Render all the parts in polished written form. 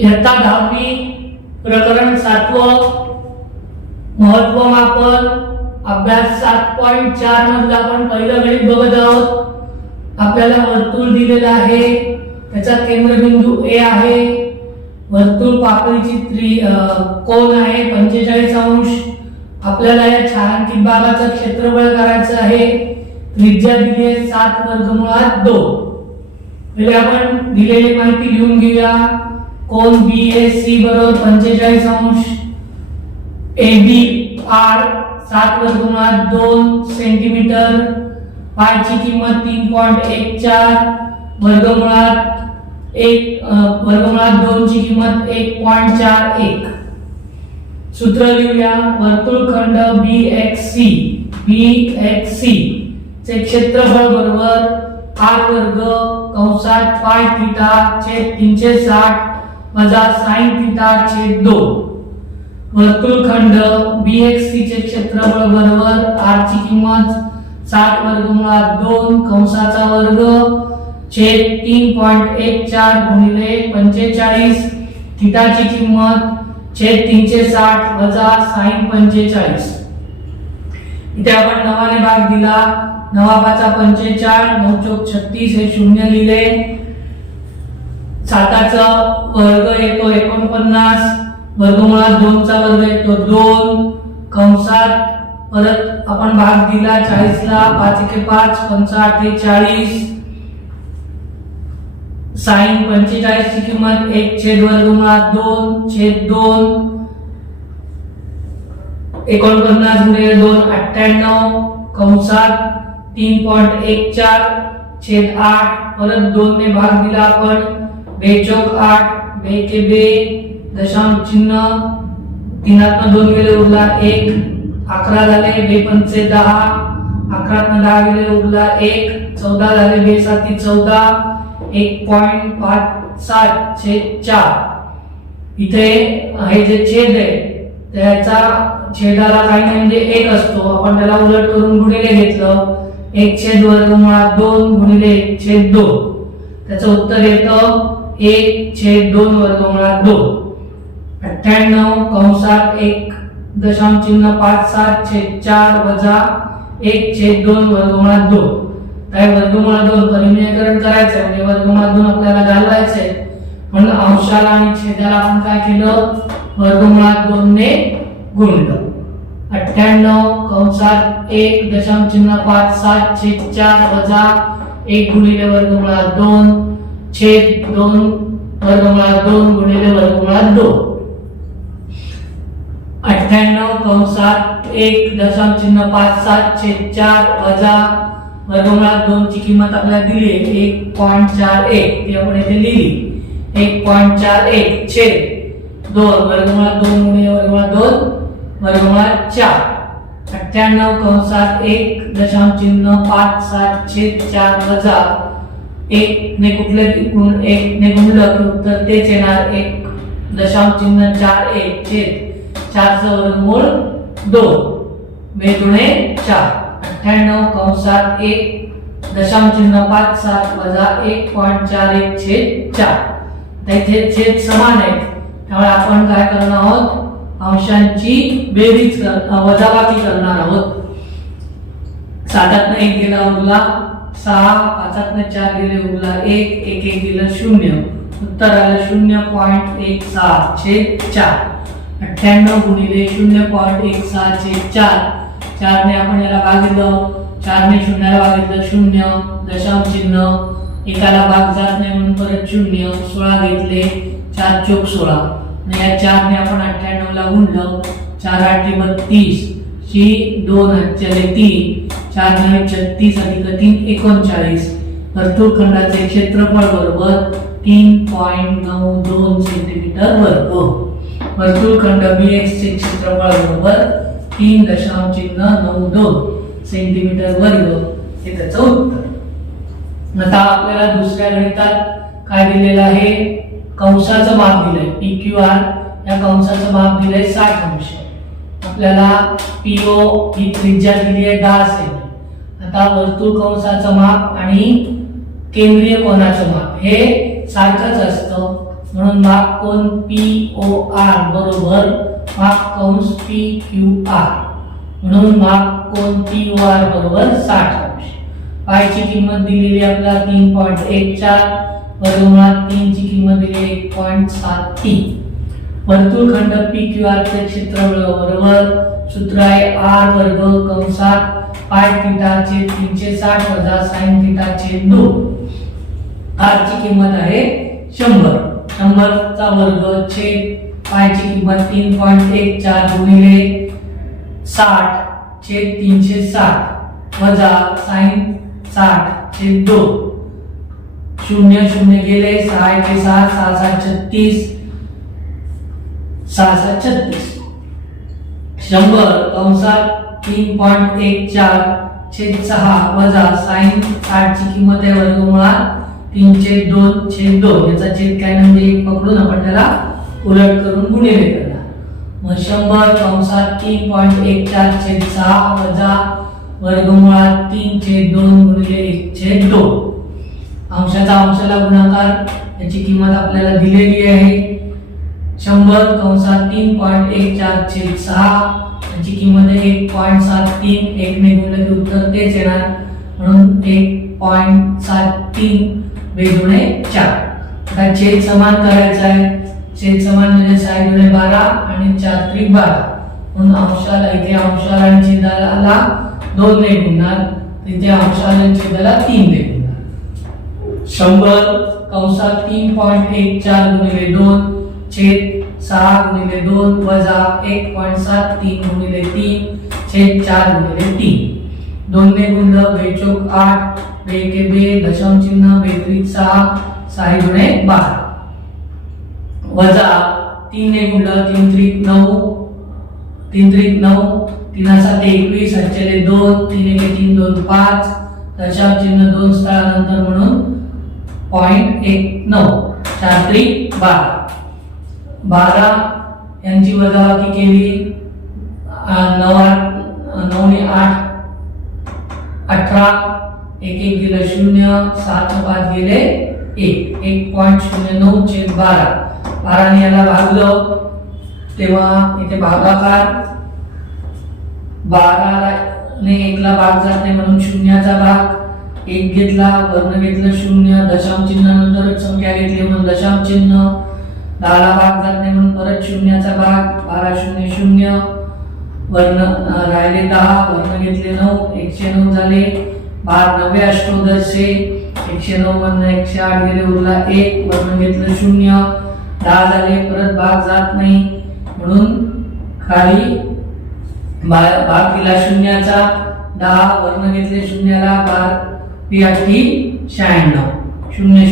इयत्ता 10वी प्रकरण 7 महत्वमापन अभ्यास 7.4 मधला आपण पहिलं गणित बघत आहोत। आपल्याला वर्तुळ दिलेलं आहे, त्याचा केंद्रबिंदू A आहे, वर्तुळ पाकळीची कोन आहे 45 अंश। आपल्याला या छायांकित भागाचं क्षेत्रफळ करायचं आहे, त्रिज्या दिली आहे 7 वर्गमुळात 2। पहिले आपण दिलेली माहिती लिहून घेऊया। कोन BAC बरोबर 45 अंश, AB R 7 वर्गमुळात 2 सेंटीमीटर, पायची किंमत 3.14 वर्गमुळात 2 ची किंमत 1.41। सूत्र लिहूया। वर्तुळखंड BXC चे क्षेत्रफळ बरोबर r वर्ग कंसात पाय थीटा छेद 360 वजा sin थीटा छेद 2। वर्तुळखंड BXC चे क्षेत्रफळ बरोबर r ची किंमत 7 वर्गमुळात 2 कंसाचा वर्ग छेद 3.14 गुणिले 45, थीटाची किंमत छेद 360 वजा sin 45। इथे आपण नवाने भाग दिला, 9 45 9 चौक 36 हे शून्य लिहिले। 7चा वर्ग येतो 49, वर्गमुळात 2 चा वर्ग येतो 2 कंसात परत आपण भाग दिला 40 ला 5 × 5 5 8 40, sin 45 ची किंमत 1 छेद वर्गमुळात 2 छेद 2, 49 गुणिले 2 98 कंसात 3.14 छेद 8, परत 2 ने भाग दिला आपण 2 चौक 8 2 के 2 दशांश चिन्ह 3 2 गेले उरला 1, 11 झाले 2 पंचे 10, 11 10 गेले उरला 1, 14 झाले 2 7 14, 1.57 छेद 4। इथे हे जे छेद आहे त्याचा छेदाला काही नाही म्हणजे 1 असतो, आपण त्याला उलट करून गुणिले घेतलं 1 छेद वर्गमुळात 2 गुणिले 1 छेद 2, त्याचं उत्तर येतं 1 छेद 2 वर्गमुळात 2। 98 कंसात 1 दशांश चिन्ह 57 छेद 4 वजा 1 छेद 2 वर्गमुळात 2। काय वर्गमुळात 2 परिमेयकरण करायचं म्हणजे वर्गमुळात 2 आपल्याला घालवायचंय, म्हणून अंशाला आणि छेदाला आपण काय केलं वर्गमुळात 2 ने गुणलं। 98 कंसात 1 दशांश चिन्ह 57 छेद 4 वजा 1 गुणिले वर्गमुळात 2 छेद 2 वर्गमुळात 2 गुणिले वर्गमुळात 2। 98 कंसात 1 दशांश चिन्ह 57 छेद 4 वजा वर्गमुळात 2 ची किंमत आपल्याला दिली आहे 1.41, ती आपण इथे लिहिली 1.41 छेद 2 वर्गमुळात 2 गुणिले वर्गमुळात 2 वर्गमुळात 4। 98 कंसात 1 दशांश चिन्ह 57 छेद 4 वजा 1 ने कुठले 1 ने गुणलं की उत्तर तेच येणार 1 दशांश चिन्ह 4 1 छेद 4 चं वर्गमूळ 2 2 दुणे 4। 98 कंसात 1 दशांश चिन्ह 57 वजा 1.41 छेद 4। इथे छेद समान आहेत त्यामुळे आपण काय करणार आहोत अंशांची बेरीज वजाबाकी करणार आहोत। 7 1 गेला उरला 6, 5 4 गेले उरला 1 1 1 गेलं 0, उत्तर आलं 0.16 छेद 4। 98 गुणिले 0.16 छेद 4, 4 ने आपण याला भागिलं 4 ने शून्याला भागिलं 0 दशांश चिन्ह एकाला भाग जात नाही म्हणून परत 0 16 घेतले 4 चौक 16 आणि या 4 ने आपण 98 ला गुणलं 4 8 32 ची 2 8 3 4 9 36 अधिक 3 39। वर्तुळखंडाचे क्षेत्रफळ बरोबर 3.92 सेंटीमीटर वर्ग। वर्तुळखंड BX चे क्षेत्रफळ बरोबर 3.92 सेंटीमीटर वर्ग हे त्याचं उत्तर। आता आपल्याला दुसऱ्या गणितात काय दिलेलं आहे कंसाचं माप दिलंय PQR, या कंसाचं माप दिलंय 60 अंश। आपल्याला PO ही त्रिज्या दिली आहे 10 सेंटी। आता वर्तुळ कंसाचं माप आणि केंद्रीय कोनाचं माप हे सारखंच असतं, म्हणून भाग कोन POR बरोबर भाग कंस PQR, म्हणून भाग कोन POR बरोबर 60 अंश. पायची किंमत दिलेली आपल्याला 3.14, वर्गमुळात 3 ची किंमत दिली 1.73. वर्तुळखंड PQR चे क्षेत्रफळ बरोबर सूत्र आहे r वर्ग कंसात पाय थीटा छेद 360 वजा sin थीटा छेद 2. r ची किंमत आहे 100. 100 चा वर्ग छेद पायची किंमत 3.14 गुणिले 60 छेद 360 वजा sin 60 छेद 2. 0 0 गेले 6 1 6 6 7 36 6 7 36. 100 कंसात 3.14 छेद 6 वजा sin 60 ची किंमत आहे वर्गमुळात 3 छेद 2 छेद 2. याचा छेद काय म्हणजे 1 पकडून आपण त्याला उलट करून गुणिले करणार. मग 100 कंसात 3.14 छेद 6 वजा वर्गमुळात 3 छेद 2 गुणिले 1 छेद 2. अंशाचा अंशाला गुणाकार याची किंमत आपल्याला दिलेली आहे. 100 कंसात 3.14 छेद 6 याची किंमत आहे 1.73. 1 ने गुणले की उत्तर तेच येणार, म्हणून 1.73 बेदुणे 4. आता छेद समान करायचा आहे. छेद समान म्हणजे 6 दुणे 12 आणि 4 त्रिक 12, म्हणून अंशाला इथे अंशाला आणि छेदाला 2 ने गुणणार, तिथे अंशाला आणि छेदाला 3 ने गुणणार. 100 कंसात 3.14 गुणिले 2 छेद 6 गुणिले 2 वजा 1.73 गुणिले 3 छेद 4 गुणिले 3. 2 ने गुणलं 2 चौक 8, 2 के 2 दशांश चिन्ह 2 त्रिक 6 6 दुणे 12 वजा 3 ने गुणलं 3 त्रिक 9 3 त्रिक 9 3 7 21 8 2 3 1 3 2 5 दशांश चिन्ह 2 स्थळानंतर म्हणून 0.19 4 त्रिक 12. 12 यांची वजाबाकी केली 9 ने 8 18 1 1 गेलं 0 7 5 गेले 1 1.09 छेद 12. 12 ने याला भागलं तेव्हा इथे भागाकार 12 ने 1 ला भाग जात नाही म्हणून शून्याचा भाग 1 घेतला, वर्ण घेतलं 0 दशांश चिन्हानंतर संख्या घेतली म्हणून दशांश चिन्ह. 10 ला भाग जात नाही म्हणून परत शून्याचा भाग 12 0 0 वर्ण राहिले 10, वर्ण घेतले 9 109 झाले. 12 9 अष्टोदशे 109 वर्ण 108 गेले उरला 1, वर्ण घेतलं 0 10 झाले, परत भाग जात नाही म्हणून खाली भाग दिला शून्याचा 10, वर्ण घेतले शून्याला 12 96 0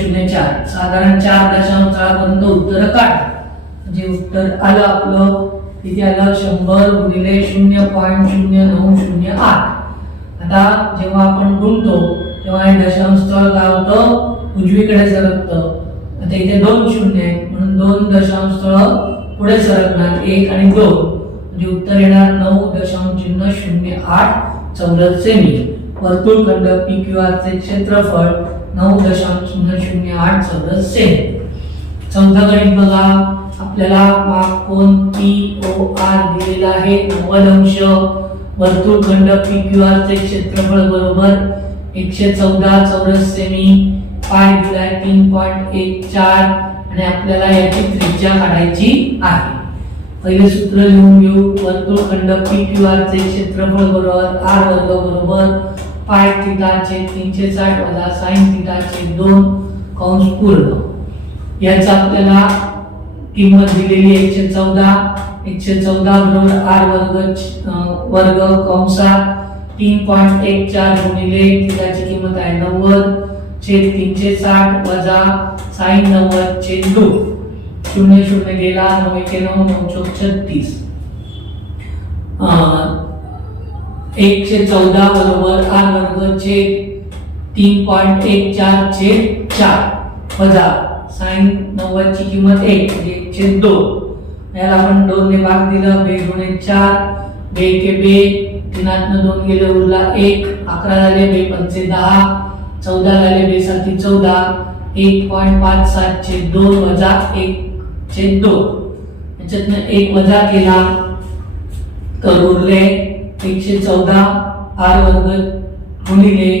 0 4. साधारण 4 दशांशापर्यंत उत्तर काढ म्हणजे उत्तर आलं आपलं तिथे आलं 100 गुणिले 0.0908. आता जेव्हा आपण गुणतो तेव्हा हे दशांश स्थळ काय होतं उजवीकडे सरकतं. आता इथे 2 शून्य आहेत म्हणून 2 दशांश स्थळ पुढे सरकणार 1 आणि 2 म्हणजे उत्तर येणार 9.008 चौरस सेमी. वर्तुळखंड PQR चे क्षेत्रफळ 9.008 चौरस सेमी. चौथा गणित बघा. आपल्याला भाग कोन POR दिलेला आहे 90 अंश. वर्तुळखंड PQR चे क्षेत्रफळ बरोबर 114 चौरस सेमी. पाय दिलाय 3.14 आणि आपल्याला याची त्रिज्या काढायची आहे. पहिले सूत्र लिहून घेऊ. वर्तुळखंड PQR चे क्षेत्रफळ बरोबर r वर्ग बरोबर पाय थीटा छेद 360 वजा sin थीटा छेद 2 कंस पूर्ण. याचा आपल्याला किंमत दिलेली 114 बरोबर r वर्ग कंसात 3.14 गुणिले थीटाची किंमत आहे 90 छेद 360 वजा sin 90 छेद 2. 0 0 गेला 9 1 9 9 चौक 36. 114 बरोबर r वर्ग छेद 3.14 छेद 4 वजा sin 90 ची किंमत 1 म्हणजे 1 छेद 2. याला आपण 2 ने भाग दिला 2 गुणे 4 2 के 2 3 2 गेले उरला 1 11 झाले 2 पंचे 10 14 झाले 2 साती 14 1.57/2 वजा 1/2. याच्यातनं 1 वजा केला तर उरले 114 r वर्ग गुणिले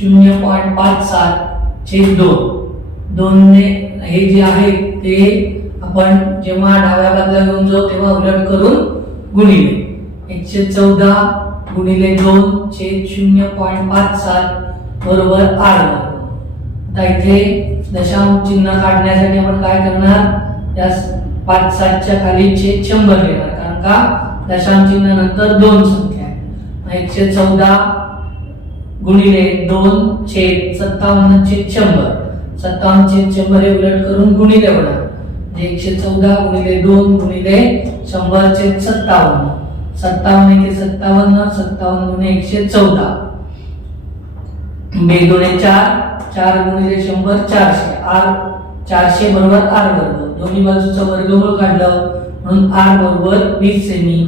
0.57/2. 2 ने हे जे आहे ते आपण जेव्हा डाव्या बाजूला घेऊन जाऊ तेव्हा उलट करून गुणिले 114 गुणिले 2 छेद 0.57 बरोबर r वर्ग. आता इथे दशांश चिन्ह काढण्यासाठी आपण काय करणार, या 5-7च्या खाली छेद 100 घेणार, कारण का दशांश चिन्ह नंतर 2 संख्या आहे. 114 गुणिले 2 छेद 57/100. 57/100 हे उलट करून गुणिले होणार. 114 गुणिले 2 गुणिले 100/57. 57 येते 57, 57 गुणिले 114. 2 4, 4 गुणिले 100 400. r 400 बरोबर r वर्ग. दोन्ही बाजूचं वर्गमूळ काढलं म्हणून r बरोबर 20 सेमी.